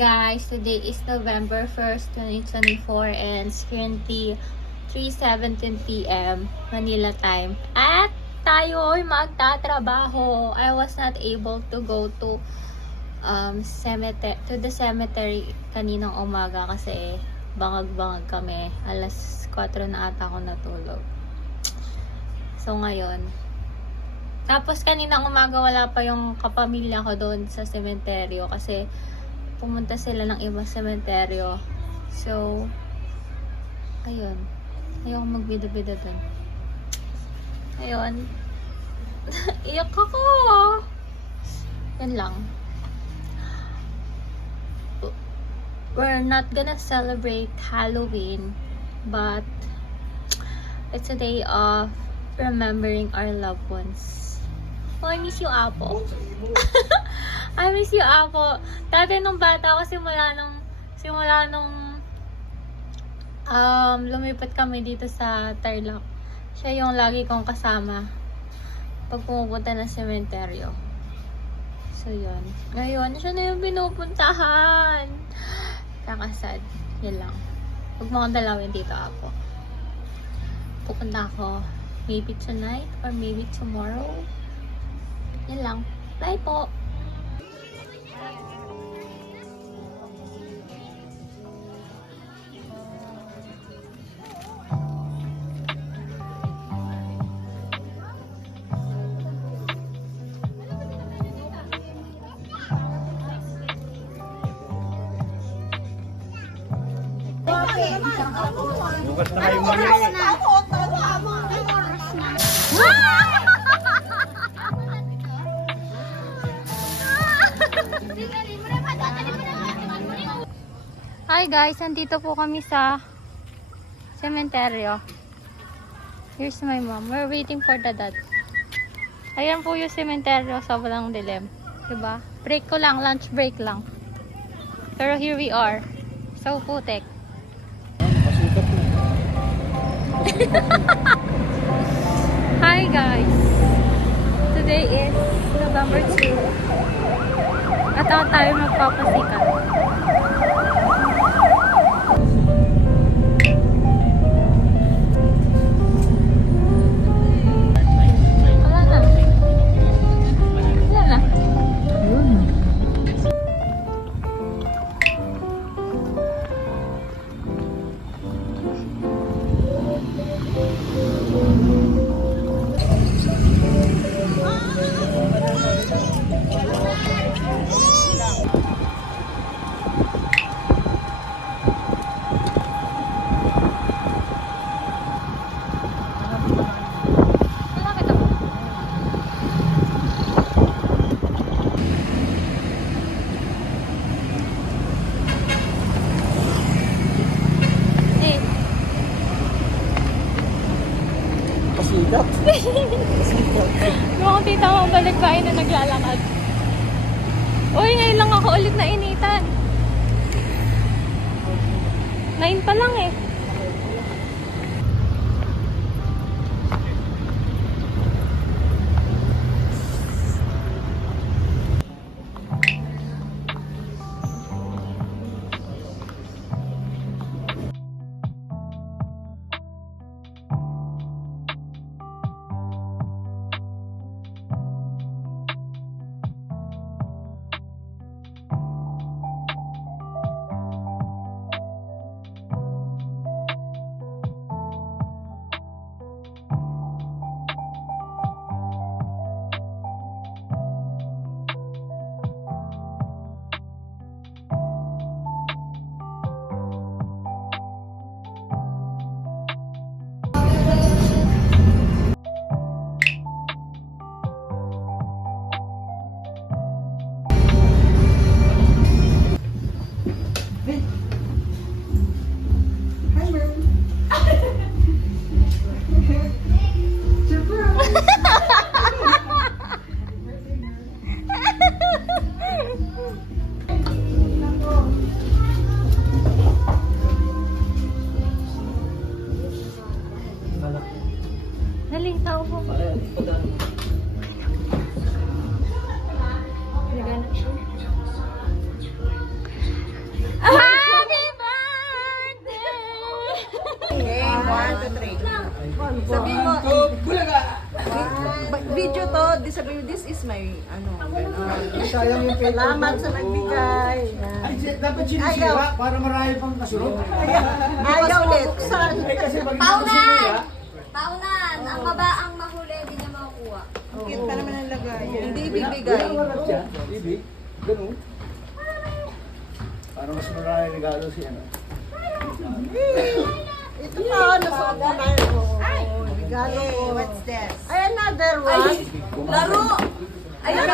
guys, today is November 1st, 2024 and it's currently 3:17 p.m. Manila time. At tayo ay magtatrabaho. I was not able to go to the cemetery kaninang umaga kasi bangag-bangag kami. Alas 4 na ata ako natulog. So ngayon, tapos kaninang umaga wala pa yung kapamilya ko doon sa sementeryo kasi pumunta sila ng ibang sementeryo. So, ayun. Ayoko magbida-bida doon. Ayun. Iyak ako. Yan lang. We're not gonna celebrate Halloween, but it's a day of remembering our loved ones. Oh, I miss you, Apo. I miss you, Apo. Dati nung bata ako, simula nung lumipat kami dito sa Tarlac. Siya yung lagi kong kasama pag pumupunta ng sementeryo. So, yun. Ngayon, siya na yung pinupuntahan. Kakasad. Yan lang. Huwag mo akong dalawin dito, Apo. Pupunta ako maybe tonight or maybe tomorrow. Yan lang. Bye po! Bukas na kayo mali. Hi guys, nandito po kami sa sementeryo. Here's my mom. We're waiting for the dad. Ayan po yung sementeryo, sobrang dilim. Diba? Break ko lang, lunch break lang. Pero here we are. So putik. Hi guys! Today is November 2. At ako tayo magpapasikat. Wala na. Wala na. Pasikat. Mukhang tita mo balik bahay na naglalakad. Uy, ngayon lang ako ulit na initan. 9 pa lang eh. sabihin, this is my, gano'n. Sayang yung pera. Salamat sa nagbigay. Ay, dapat sinisira para marami pang kasunod. Ayaw ulit. Buksan. Ay, kasi pag Paunan! Paunan! Ang babaang mahuli, di niya makukuha. Cute pa naman ang lagay. Hindi ibibigay. Walang siya. Ibig. Ganun. Para mas marami regalo si ano. Ito pa, nasuot ko na yun. Regalo ko. What's this? Ay, another one. Laro! Ayun!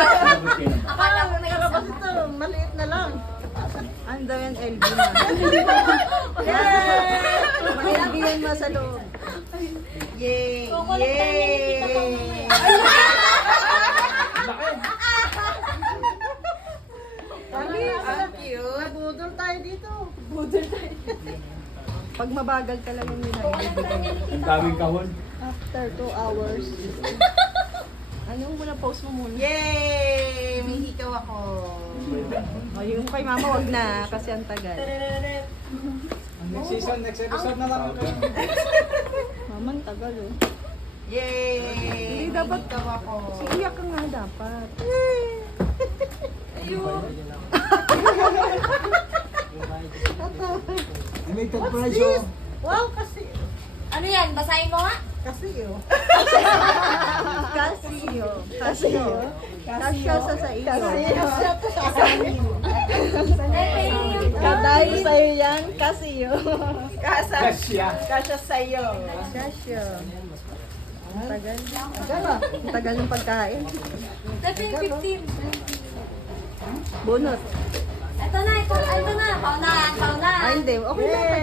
Akala ko may isa. Ito, maliit na lang. Ando yan, LB na. Yay! LB yan mo sa loob. Yay! Yay! Ang cute. Budol tayo dito. Budol tayo. Pag mabagal ka lang yung nilagay. Ang daming kahon. After 2 hours. Anong muna post mo muna? Yay! May hikaw ako. O, yung kay mama wag na kasi ang tagal. Next season, next episode na lang. Mama, ang tagal oh. Yay! Hindi dapat hikaw ako. Iyak ka nga dapat. May top price oh. Wow, kasi. Ano yan? Basahin mo nga? Kasi yun. Kasi yun. Kasi yun. Kasya sa iyo. Kadayo sa'yo yan. Kasi yun. Kasya. Kasya sa'yo. Kasya. Ang tagal. Ang tagal ng pagkain. 15. Bunot. Ito na, ito na. Paunan, paunan. Ay, hindi. Okay lang.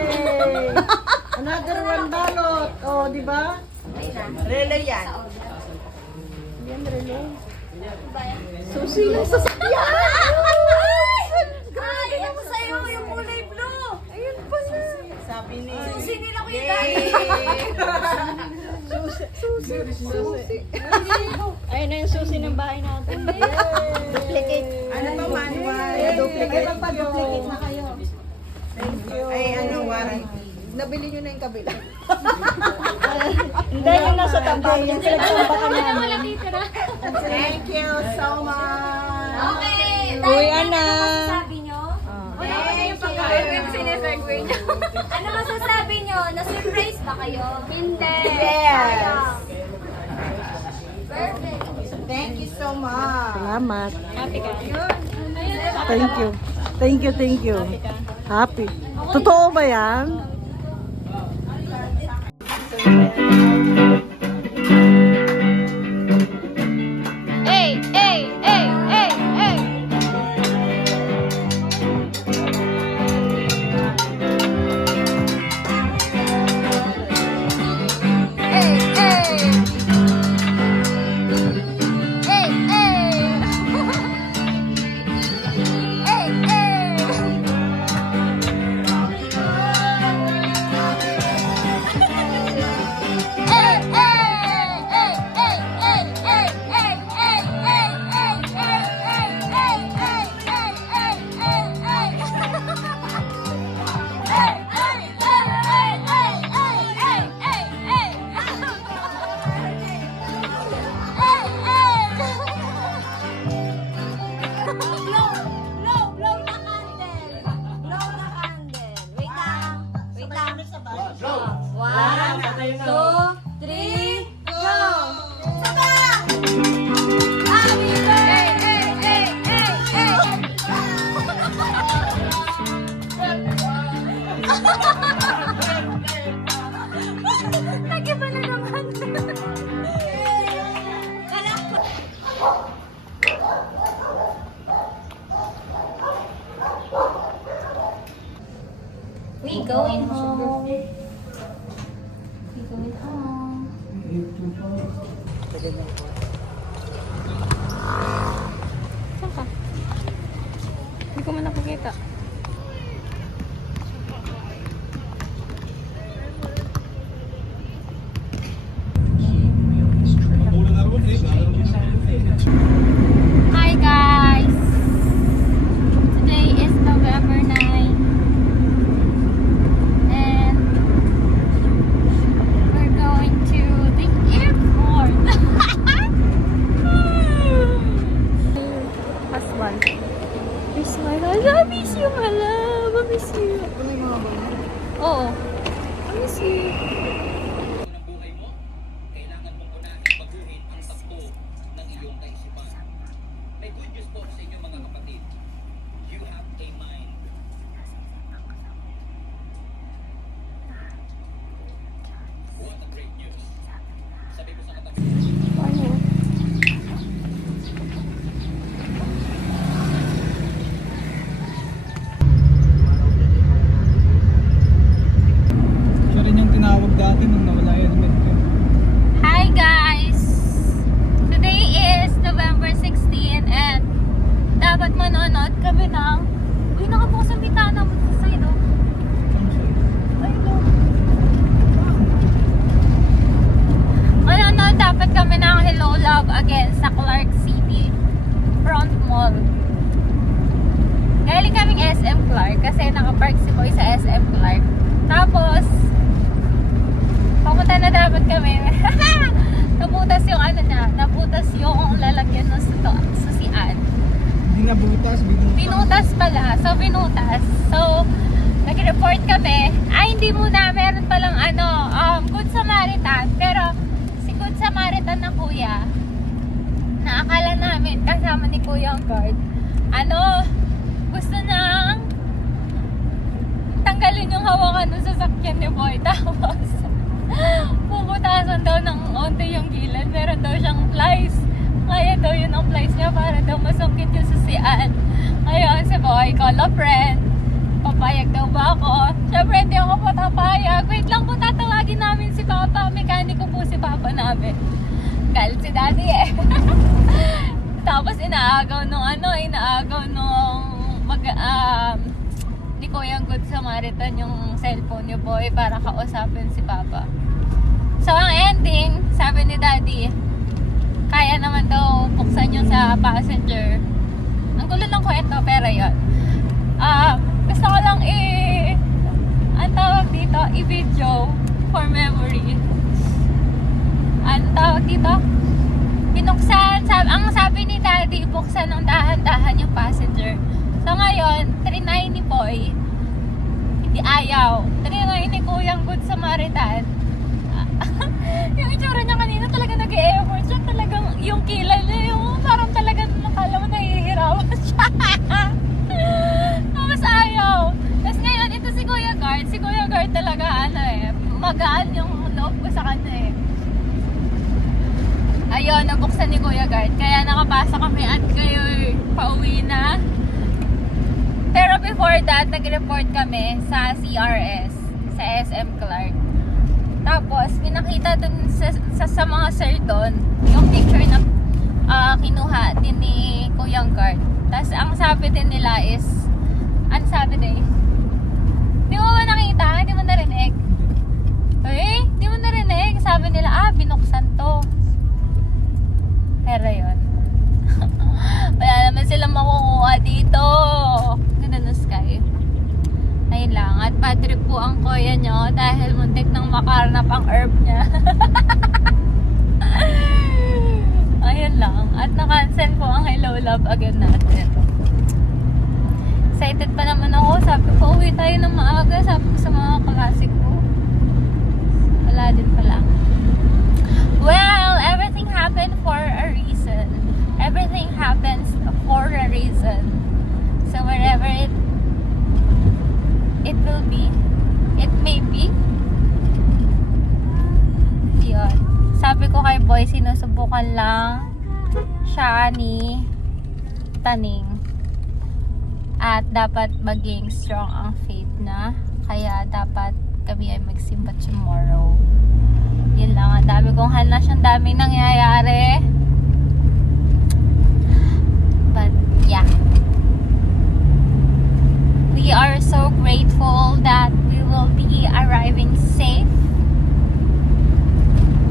Another one balot. Oh, di ba? Relo yan. Yan, relo. Susi lang sa sakyan. Ay, ako sa'yo, yung kulay blue. Ayun pala. Sabi ni... Susi nila ko yung Susi. Ayun na yung susi ng bahay natin. Duplicate. Ano ba manual? Duplicate. Duplicate na kayo. Thank you. Ay, ano, warranty. Nabili nyo na yung kabila. Hindi, yung nasa tabi. Yung pinagsambakan namin. Thank you so much. Okay. Uy, dahil Ana. Ano masasabi nyo? Ano masasabi nyo? Na-surprise ba kayo? Hindi. Yes. Perfect. Thank you so much. Salamat. Happy ka? Thank you. Thank you. Happy. Totoo ba yan? Hey, hey, hey, hey, hey. Hey, hey. Hey, hey. Hey, Blow the candle. Blow the candle. Wait lang. Wait lang. One, two, three, go! Saba! Happy birthday! Lagi ba na naman? We going home. We going home. Saan ka? Hindi ko man nakikita. Hi guys! Today is November 9 and we're going to the airport. smile. Miss my love. I miss you, my love. I miss you. Ano yung mga bang? Oo. I miss you. ng buhay mo, kailangan mong unahin baguhin ang takbo ng iyong kaisipan. May good news po sa inyo mga kapatid. You have a mind. What a great news. Sabi ko sa katabi. Siya rin yung tinawag dati nung nawala yung helmet ko. Hi guys! Today is November 16 and dapat manonood kami ng... Uy, nakabukas ang bitana mo sa side, oh. Saan siya? Ay, no. Manonood dapat kami ng Hello Love Again sa Clark City Front Mall. Galing kaming SM Clark kasi nakapark si Boy sa SM Clark. Tapos, papunta na dapat kami. Nabutas yung ano niya, nabutas yung lalagyan ng susian. Hindi nabutas, Binutas pala. So, binutas. So, nag-report kami. Ay, hindi muna. Meron palang Good Samaritan. Pero, si Good Samaritan na kuya, na akala namin kasama ni Kuya ang guard, gusto nang tanggalin yung hawakan ng sasakyan ni Boy. Tapos, puputasan daw ng onte yung gilid. Meron daw siyang flies. Kaya daw yun ang flies niya para daw masungkit yung susian. Ngayon si Boy, call a friend. Papayag daw ba ako? Siyempre hindi ako papayag. Wait lang po, tatawagin namin si Papa. Mekaniko po si Papa namin. Galit si Daddy eh. Tapos inaagaw nung ni Kuya Good Samaritan yung cellphone ni Boy para kausapin si Papa. So ang ending, sabi ni Daddy, kaya naman daw buksan yung sa passenger. Ang gulo ng kwento, pero yun. Gusto ko lang ang tawag dito, i-video for memory. Ang tawag dito? Binuksan, ang sabi ni Daddy, buksan ng dahan-dahan yung passenger. So ngayon, trinay ni Boy, hindi ayaw. Trinay ni Kuyang Good Samaritan. Yung itsura niya kanina talaga nag-e-effort siya. Talagang yung kilay niya, yung parang talagang nakala mo nahihirapan siya. Tapos ayaw. Tapos ngayon, ito si Kuya Guard. Si Kuya Guard talaga, magaan yung loob ko sa kanya eh. Ayun, nabuksan ni Kuya Guard. Kaya nakapasa kami at kayo pauwi na. Pero before that, nag-report kami sa CRS, sa SM Clark. Tapos, pinakita dun sa mga sir dun, yung picture na kinuha din ni Kuyang Guard. Tapos, ang sabi din nila is, ano sabi din? Di mo ba nakita? Di mo narinig? Di mo narinig? Sabi nila, binuksan to. Pero yun. Wala naman silang makukuha dito. Ganda ng sky. Ayun lang. At bad trip po ang kuya nyo dahil muntik nang makarnap ang herb niya. Ayun lang. At na-cancel po ang Hello Love Again natin. Excited pa naman ako. Sabi ko, uwi tayo ng maaga. Sabi ko sa mga kaklase ko. Wala din pala. Well, everything happened for a reason. Everything happens for a reason. So wherever it will be, it may be. Yun. Sabi ko kay Boy, sinusubukan lang siya ni Taning. At dapat maging strong ang faith na. Kaya dapat kami ay magsimba tomorrow. Yun lang. Ang dami kong hanas, ang daming nangyayari. But yeah. We are so grateful that we will be arriving safe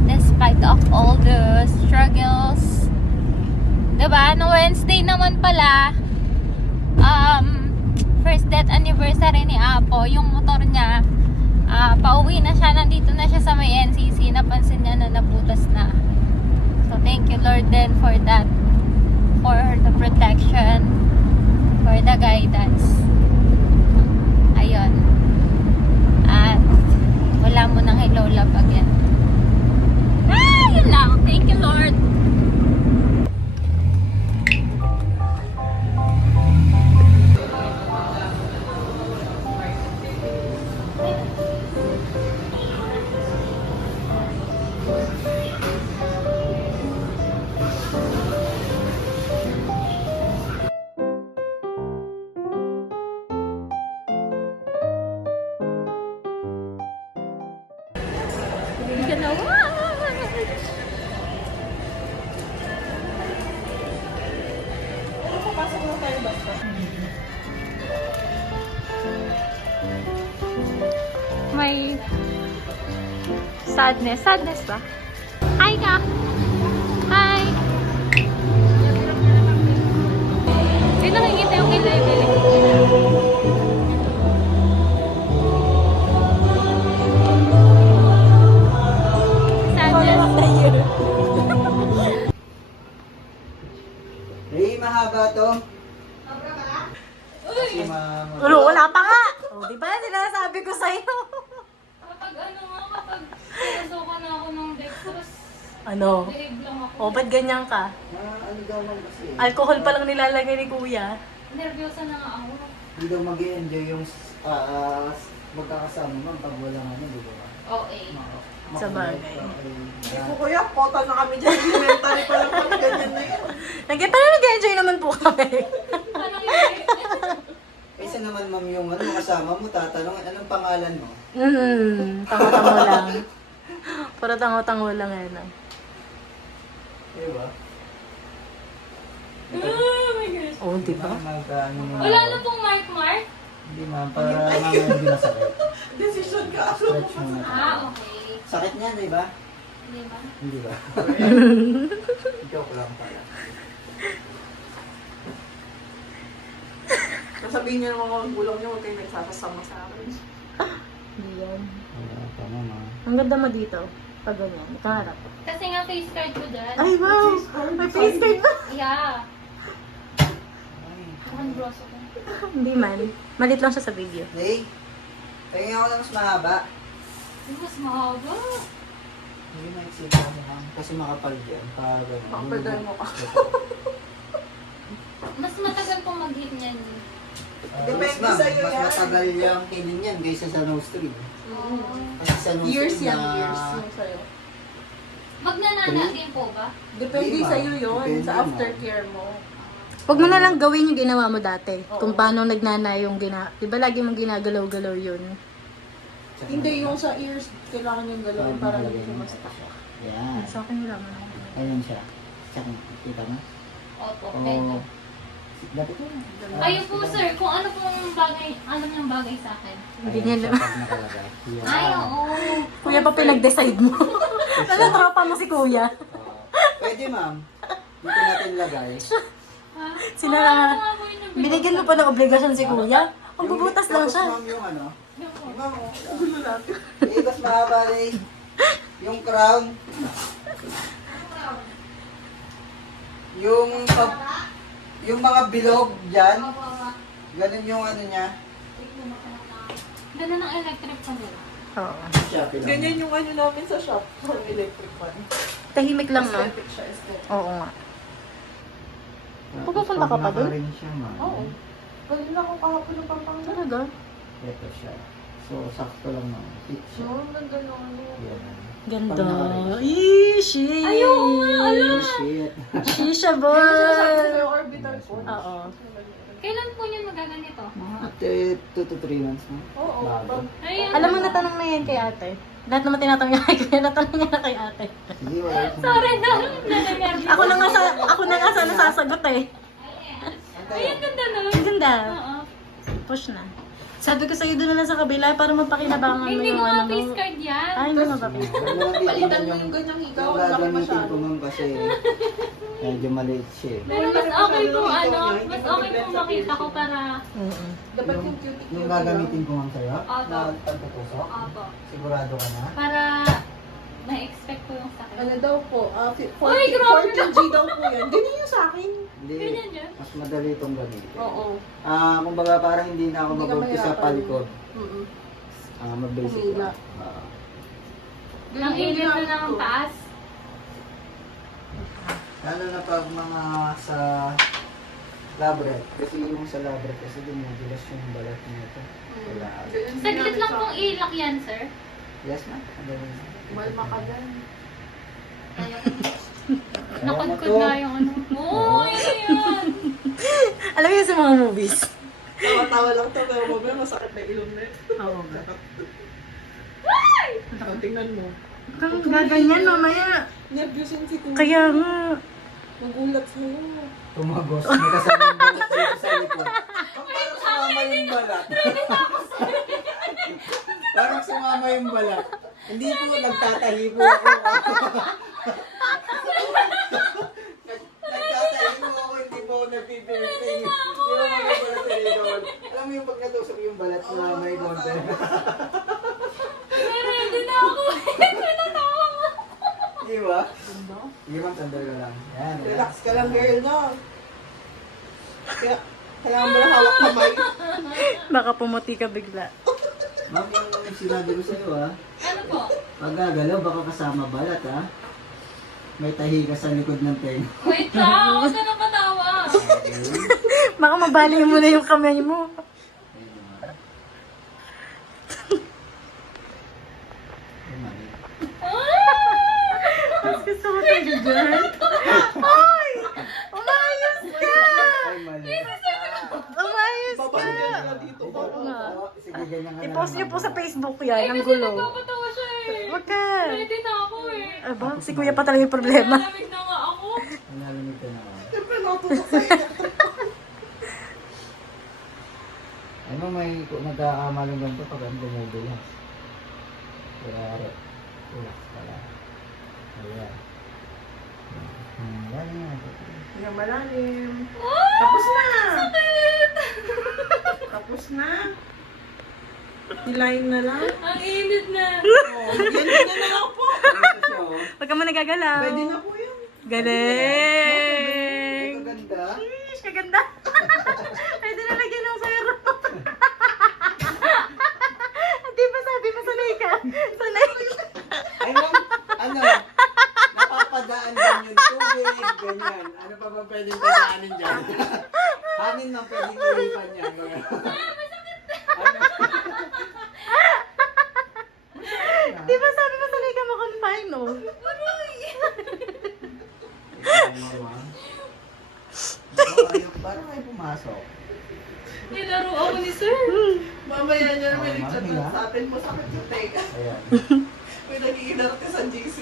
despite of all the struggles. Diba? No Wednesday naman pala, first death anniversary ni Apo, yung motor niya, pauwi na siya, nandito na siya sa may NCC, napansin niya na nabutas na. So thank you Lord then for that, for the protection. Papasok na tayo basta. May sadness. Sadness ba? Hi ka! Hi! Hindi nakikita yung kilay bili. Sadness. Hey, mahaba to. Kasi Ulo, wala pa nga! O, di ba? Sinasabi ko sa'yo. Kapag kapag pinasukan na ako ng Dextrose, Ano? behave lang ako. O, ba't ganyan ka? ano daw man kasi. Alcohol pa lang nilalagay ni kuya. Nervyosa na nga ako. Hindi daw mag-i-enjoy yung magkakasama man pag walang ano, di ba? Okay. Sa bagay. Ako kuya, pota na kami dyan. Elementary pa lang kami, ganyan na yun. Nag-enjoy naman po kami. Ano yun? Kaysa naman ma'am yung ano, kasama mo, tatanungin, anong pangalan mo? Tango-tango lang. Para tango-tango lang yan. Di ba? Oh my gosh. Oo, di ba? Wala na pong mark? Hindi ma'am, para mamaya hindi masakit. Decision ka. Stretch muna. Okay. Sakit niya, di ba? Hindi ba? Hindi ba? Joke lang pala. Sabihin niyo ng mga gulang niyo, huwag kayo nagsasasama sa akin. Hindi yan. Tama ma'am. Ang ganda mo dito. Pag ganyan, nakaharap. Kasi nga face card ko dyan. Ay, wow! May face card ba? Yeah. Mukhang grosso ko. Hindi man. Malit lang siya sa video. Hey, tingin ako na mas mahaba. Hindi mas mahaba. Hindi maiksi mo ma'am. Kasi makapal dyan. Makapal dyan mo ka. Mas matagal pong mag-hit niyan. Depende ma'am, sa'yo mas yan. matagal yung kilin yan kaysa sa nose tree. Oh. Kasi sa nose Years tree yan, na... years yung sa'yo. Magnanana din po ba? Depende Hindi, sa'yo ma'am. yun, Depende, sa ma'am. aftercare mo. Huwag mo na lang gawin yung ginawa mo dati. Kung paano nagnana yung Di ba lagi mong ginagalaw-galaw yun? Hindi, yung sa ears, kailangan yung galawin para hindi siya ma-stuck. Yan. Sa akin wala mo na. Ayun siya. Tsaka, kita mo? Opo. Oo. Medyo. Dapat ko. Kayo po sir, kung ano pong bagay, ano yung bagay sa akin. Hindi niya siya lang. pag nakalagay. Yan. Ay, oo. Kuya pa pinag-decide mo. Ano, tropa mo si kuya? Pwede ma'am. Dito natin lagay. Sinara. Binigyan mo pa ng obligasyon si kuya? Ang bubutas lang Tapos siya. ma'am yung ano. Ma'am, mas mahaba rin. Yung crown. Yung mga bilog dyan. Ganun yung ano niya. Ganun ang electric pa nila. Oo. Shopee lang. Ganyan yung ano namin sa shop, yung electric fan. Tahimik lang, no? Aesthetic siya, aesthetic. Oo nga. Pupunta ka pa dun? Naka-ring siya, ma'am. Oo. Galing na ako kahapon ng Pampanga. Talaga? Ito siya. So, sakto lang ma'am. Fit siya. No, ang ganda ng ano. Yan. Ganda. Pag naka-ring. Shit! Ayaw nga, Oh, shit. Shisha Sinasabi boy! ko yung orbital phone. Oo. Kailan po niya magaganito? Mga 2 to 3 months mo. Oo. Bago. Ay, Alam mo, natanong na yan kay ate. Lahat naman tinatanong niya kay kuya, natanong niya na kay ate. Sige, wala. sorry na. Nanangabi. Ako na nga sana sasagot eh. Ay, ang ganda na. Ang ganda. Oo. Push na. Sabi ko sa'yo doon na lang sa kabila para mapakinabangan mo Hindi yung ko nga ano face mo. card yan. Ay, hindi mo ba face card? Huwag mo nang Palitan titignan mo yung ganyang higaw, yung laki gagamitin masyado. ko ma'am kasi medyo maliit siya eh. Pero mas okay po ano, mas okay po makita ko para... Dapat yung cutie Yung gagamitin ko ma'am sa'yo? Opo. Na pagtutusok? Opo. Sigurado ka na? Para na-expect ko yung sakit. Ano daw po, Uy, grabe 40G daw po yan. Ganyan yung sa akin. Hindi. Ganyan dyan? Mas madali itong gamitin. Oo. Kumbaga parang hindi na ako Hindi ka mag-umpisa sa mahirapan. palikod. Mm-mm. Mag-basic Humila. lang. Ang init na ng taas. Lalo na pag mga sa labret. Kasi yung sa labret kasi dumudulas yung balat nito. Wala. Ganyan din Saglit namin lang sa- pong ilak yan, sir. Yes ma'am. Madali na. Malma ka dyan. Nakudkod na yung ano. Oo, yun yun. Alam mo yun sa mga movies? Tawa-tawa lang to, pero mamaya masakit na ilong na ito. Oo ba? Tingnan mo. Kang gaganyan mamaya. Nervyusin si Kuya. Kaya nga. Magulat sa'yo. Tumagos. May kasamang balat dito sa likod. Parang sumama yung balat. Parang sumama yung balat. Hindi po, nagtatahi po ako. Nagtatahi po ako, hindi po ako nagtitiriting. Hindi po mga balat sa likod. Alam mo yung pag natusok yung balat na may konti. Ready na ako. Pinatawa mo. Di ba? Sige ma'am, sandal ka lang. Yan. Relax ka lang, girl, no? Kaya, kailangan mo lang hawak kamay. Baka pumuti ka bigla. Ma'am, yung sinabi ko sa'yo Ano po? pag gagalaw, baka kasama balat May tahi ka sa likod ng tenga. Wait lang, ako na napatawa. Baka mabaling mo na yung kamay mo. Mas gusto ko tayo dyan. Ay! Umayos ka! Ay, mali. Umayos ka! Babalik ka na dito. Sige, ganyan ka na I-post lang, niyo po ma'am. sa Facebook yan, ang gulo. Nagpapatawa siya eh. Wag ka. Ready na ako eh. Aba, si kuya pa talaga yung problema. Nalamig na nga ako. Ang nalamig ka na ako. Siyempre, natutok sa'yo. Ano may nagkakamalang ganito pag ang bumubulas? Kaya, relax ka lang. Ayan. Yan yan. Yung malalim. Tapos na! Tapos na. Nilayin na lang. Ang init na. Oh, yan na lang po. Ito siya, oh. Huwag ka mo nagagalaw. Pwede na po yan. Galing! Ito ganda. Sheesh, kaganda. Pwede na lagyan ng zero. Di ba sabi mo sanay ka? Sanay ka. Ay, ma'am, ano? Napapadaan din yung tubig, ganyan. Ano pa ba pwedeng padaanin dyan? Hangin na pwedeng ilipan yan. Di ba sabi mo sanay ka ma-confine, no? Parang may pumasok. Nilaro ako ni sir. Mamaya niya may Oh, nagchat mamaya. sa atin mo sakit sa teka. Ayan. May nag-iinart ka sa GC.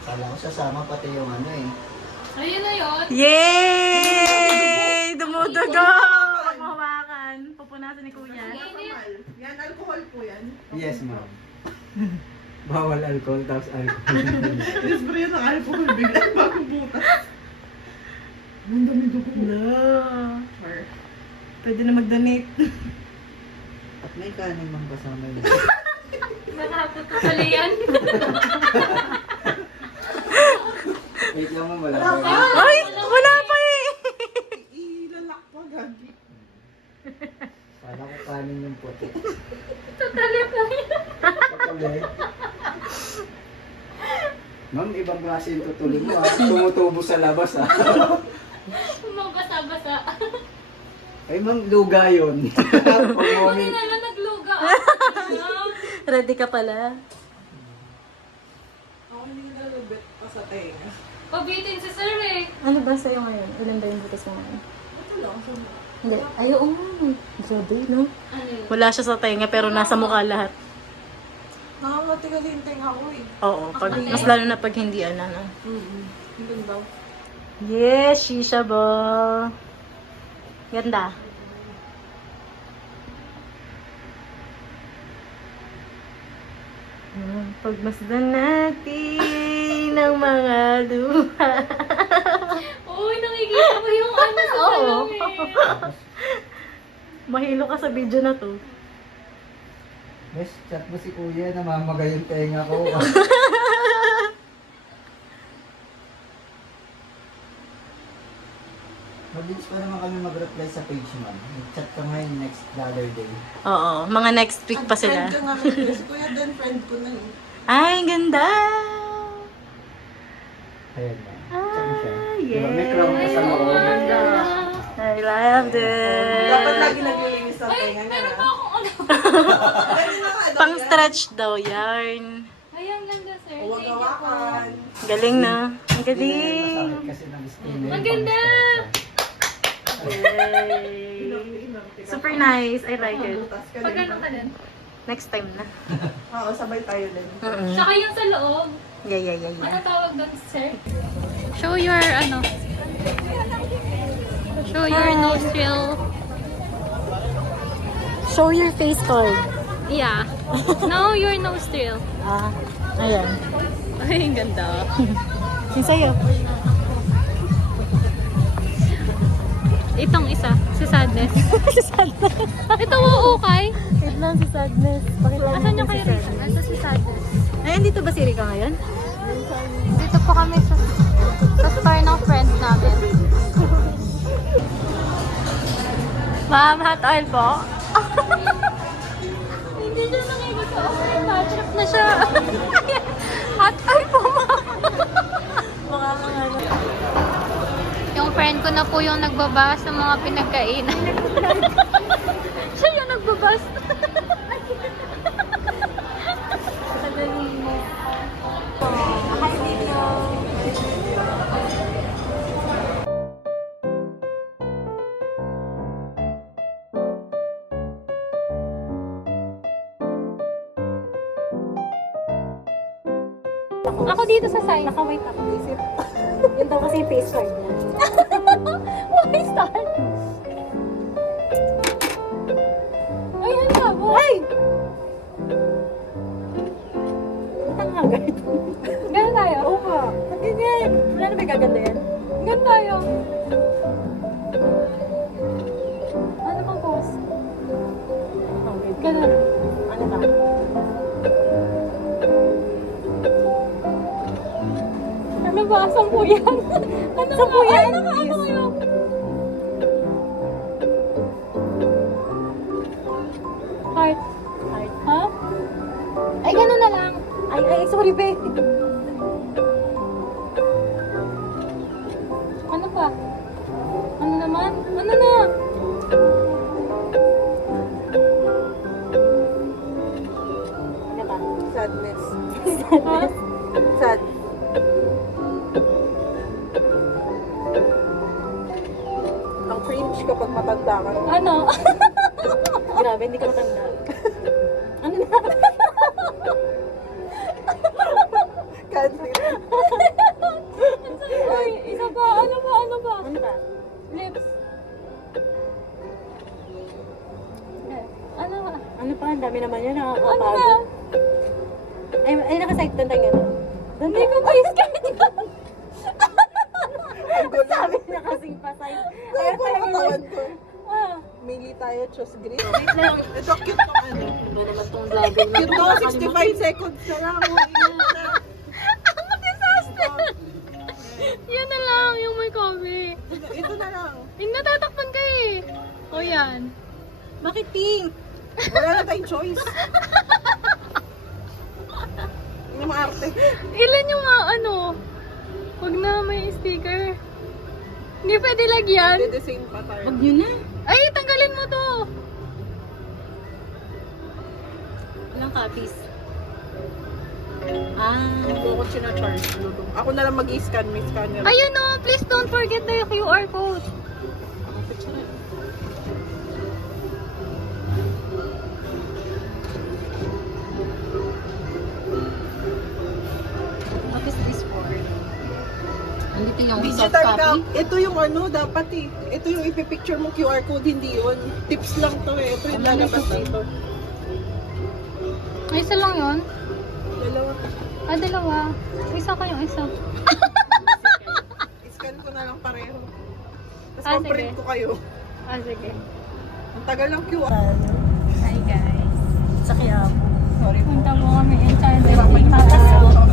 Kala ko sasama pati yung ano eh. Ayun na yun. Yay! Dumudugo! Mahawakan. Pupunasan ni kuya. Masakal. Yan, alcohol po yan. Yes, ma'am. Bawal alcohol, tapos alcohol. Libre yan ng alcohol. Biglang bago butas. Ang dami dugo ko. No. Char. Pwede na mag-donate. At may kanin mang kasama yun. Nakapot ko pala yan. Wait lang ma'am, wala pa. Ay! Wala pa eh! Ilalak pa, gagi. Kala ko kanin yung puti. Totally po yun. Patuloy. Ma'am, ibang klase yung tutuloy mo Tumutubo sa labas Mabasa-basa. Ay ma'am, luga yun. Hindi na lang nagluga. Ready ka pala. Ako hindi na lubit pa sa tenga. Pabitin si sir eh. Ano ba sa'yo ngayon? Ilan ba yung butas mo ngayon? Ito lang. Hindi. Ay, oo nga. Grabe, no? Ano yun? Wala siya sa tenga pero nasa mukha lahat. Nakakatigal yung tenga ko eh. Oo. Pag, mas lalo na pag hindi ano. Ang ganda. Yes, shisha ball. Ganda. Pagmasdan natin ang mga luha. Uy, nakikita mo yung ano sa Oo. salamin. Mahilo ka sa video na to. Bes, chat mo si kuya, namamagay yung tenga ko. Mabilis pa naman kami mag-reply sa page, ma'am. Chat ka ngayon next the other day. Oo. Mga next week pa sila. Friend ka nga kay si Kuya, then friend ko na yun. Ay, ganda! Ayan, ma'am. Chat mo siya. Ah, Diba, may crown ka sa loob. I love this. Dapat lagi naglilinis ng tenga niya. Meron pa na. akong ano. Pwede na nga daw Pang yan. stretch daw, yarn. Ay, ang ganda sir. Huwag Thank you po. hawakan. Galing na. Ang Hindi na galing. masakit kasi ng skin. Ang ganda! Super nice. I like it. Pagkano ka din? Next time na. Oo, sabay tayo din. Tsaka yung sa loob. Yeah. Ano tawag doon, sir? Show your, ano? Show your nostril. Show your face card. Yeah. No, your nostril. Ayan. Ay, ang ganda. Yung sa'yo. Itong isa, si Sadness. Si Sadness. Ito, okay. Wait lang, si Sadness. Pakita mo Asan yung si kay Sadness. Rika? Ito si Sadness. Ay, dito ba si Rika ngayon? Dito po kami sa store ng friends namin. Ma'am, hot oil po. Hindi siya nakikita sa oil. Trip na siya. Hot oil po, ma'am. Mukha kang ano. Yung friend ko na po yung nagbabas sa mga pinagkainan. Siya yung nagbabas. Hi, video. Ako dito sa side. Naka-wait ako. Isip. Yun daw kasi yung face card niya. Why start? Ayan na po. Ay! Ang agad. Ganun tayo. Oo nga. Ganyan. Wala na ba gaganda yan? Ganun tayo. Ano bang pose? Ganun. Ano ba? Ano ba? Sampuyan? Ano Sampuyan? Ano yun? Heart. Heart. Ha? Ay, ganun na lang. Ay, sorry, be. Ano pa? Ano naman? Ano na? Ano ba? Sadness. Ha? Sad. Ang cringe kapag matanda ka. Ano? Grabe, hindi ka matanda. Ano na? Country. Uy, isa pa. Ano ba? Ano ba? Ano ba? Lips. Ano ba? Ano pa? Ang dami naman yun. Ano Nakakapagod. na? Ay, nakasite doon tayo gano'n. Doon Hindi ko pa iskart yun. Ang gulo. sabi na kasing pasay. Ay, Ano ba ang katawan ko? Ah. Mili tayo, choose green. Wait lang. Ito, cute tong ano. Ano naman tong vlogger na Cute to, 65 seconds na lang. Ang disaster. Yan na lang yung may coffee. Ito na lang. Yung natatakpan ka eh. O yan. Bakit pink? Wala na tayong choice. Yung mga arte. Ilan yung mga ano? Huwag na may sticker. Hindi pwede lagyan. The same pa tayo. Huwag nyo na. Ay, tanggalin mo to. Ilang copies? Hindi ko sinacharge. Ako na lang mag-i-scan, may scanner. Ayun o, please don't forget the QR code. What is this for? Andito yung soft Digital ka. copy. Ito yung ano, dapat eh. Ito yung ipipicture mo QR code, hindi yun. Tips lang to eh. Ito yung lalabas dito. Ay, isa lang yun? Dalawa. Ah, dalawa. Isa ka yung isa. I-scan ko na lang pareho. Tapos Ah, print sige. ko kayo. Ah, sige. Ang tagal ng QR. Hi guys. Sa Quiapo. Sorry po. Punta mo kami Enchanted King House.